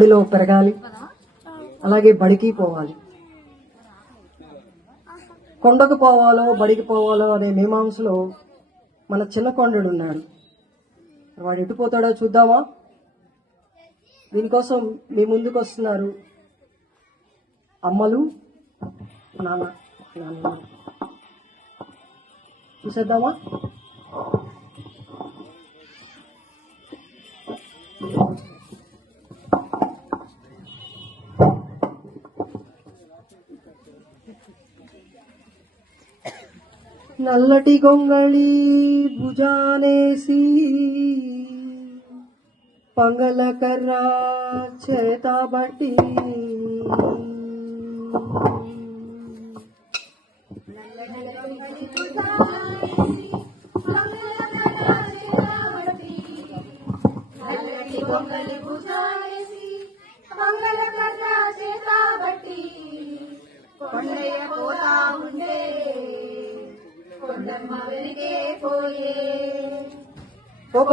బడిలో పెరగాలి, అలాగే బడికి పోవాలి. కొండకు పోవాలో బడికి పోవాలో అనే మీమాంసలో మన చిన్న కొండడు ఉన్నాడు. వాడు ఎటు పోతాడో చూద్దామా? దీనికోసం మీ ముందుకు వస్తున్నారు అమ్మలు, నాన్న. చూసేద్దామా? నల్లటి గొంగళి భుజానేసి పంగల కర్ర చేతబట్టి కొండయ్య పోతా ఉండే కొండమ్మ వెనకే పోయే ఒక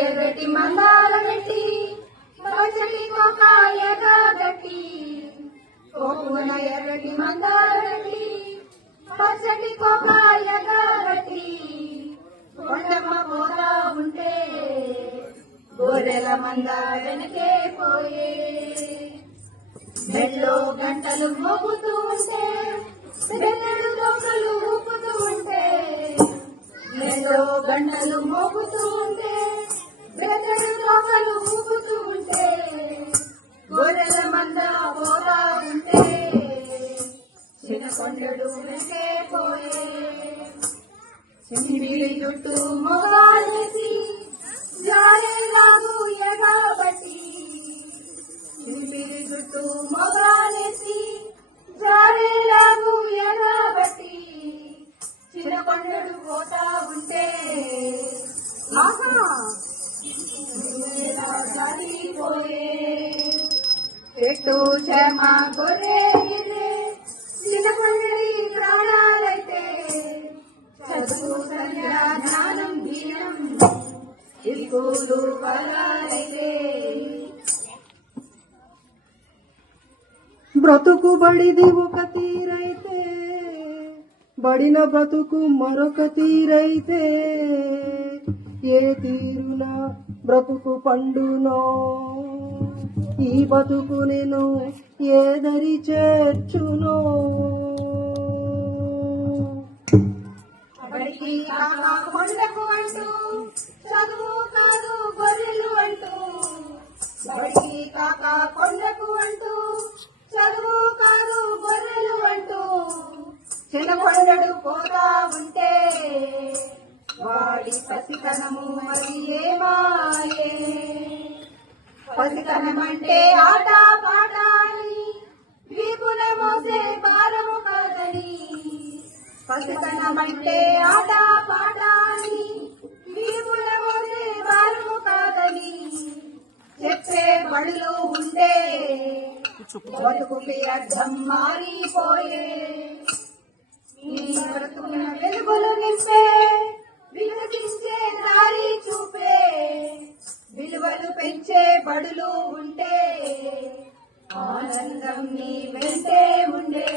ఎర్రటి మందాల పెట్టి పచ్చటి కోకాయగా గట్టి కోకున ఎర్రటి మందాల పెట్టి పచ్చటి కోకాయగా గట్టి కొండమ్మ పోతా ఉంటే గొర్రెల మంద వెనకే పోయే మెల్లో గంటలు మోగుతూ ఉంటే బెన్నడు దొంగలు ఊపుతూ ఉంటే మెల్లో గంటలు మోగుతూ ఉంటే బెన్నడు దొంగలు ఊపుతూ ఉంటే గొర్రెల మంద పోతా ఉంటే చిన్నకొండడు వెనకే పోయే సింగిడి జుట్టు మొగాలేసి జారే లాగు ఎగబట్టి సింగిడి జుట్టు మొగాలేసి జారే లాగు ఎగబట్టి చిన్నకొండడు పోతా ఉంటే జారిపోయే చెట్టు క్షమ గొర్రె చిన్నకొండడి ప్రాణాలైతే చదువు సంధ్య జ్ఞానం దీనం ఇరుకులు బలాలైతే బ్రతుకు బడిది ఒక తీరైతే బడిన బ్రతుకు మరొక తీరైతే ఏ తీరున బ్రతుకు పండునో ఈ బతుకు నేను ఏదరి చేర్చునో. బడికి కాక కొండకు అంటూ చదువు కాదు గొర్రెలు అంటూ బడికి కాక కొండకు అంటూ చదువు కాదు గొర్రెలు అంటూ చిన్నకొండడు పోతా ఉంటే వాడి పసితనము మరి ఏమాయే. పసితనమంటే ఆట పాట అని వీపున మోసే భారము కాదని పసితనమంటే ఆట పాట అని వీపున మోసే భారము కాదని చెప్పే బడులు ఉండే బతుకుకి అర్థం మారిపోయే. నీ బ్రతుకున వెలుగులు నింపే వికసించే దారి చూపే విలువలు పెంచే బడులు ఉంటే ఆనందం నీ వెంటే ఉండే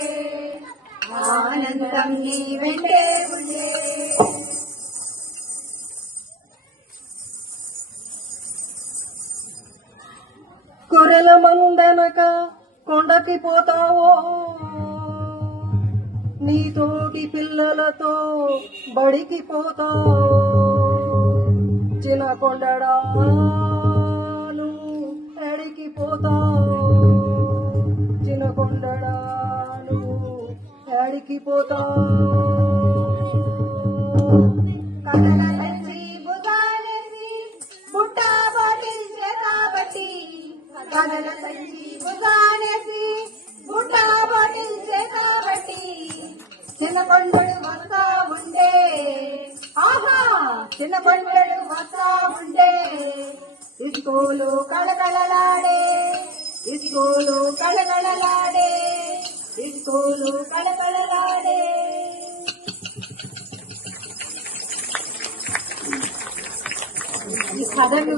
ఆనందం నీ వెంటే ఉండే. గొర్రెల మందనక కొండకి పోతావో నీతోటి పిల్లలతో బడికి పోతావో చిన్న కొండడాను ఎడికి పోతావో చిన్న కొండడాను ఎడికి పోతావో. కథల సంచి భుజానేసి బుట్ట బాటిల్ చేతబట్టి కథల సంచి భుజానేసి బుట్ట బాటిల్ చేతబట్టి చిన్నకొండడు వస్తా ఉండే చిన్నకొండడు వస్తా ఉండే ఇస్కూలు కళకళలాడే ఇస్కూలు కళకళలాడే ఇస్కూలు కళకళలాడే. ఈ కథలు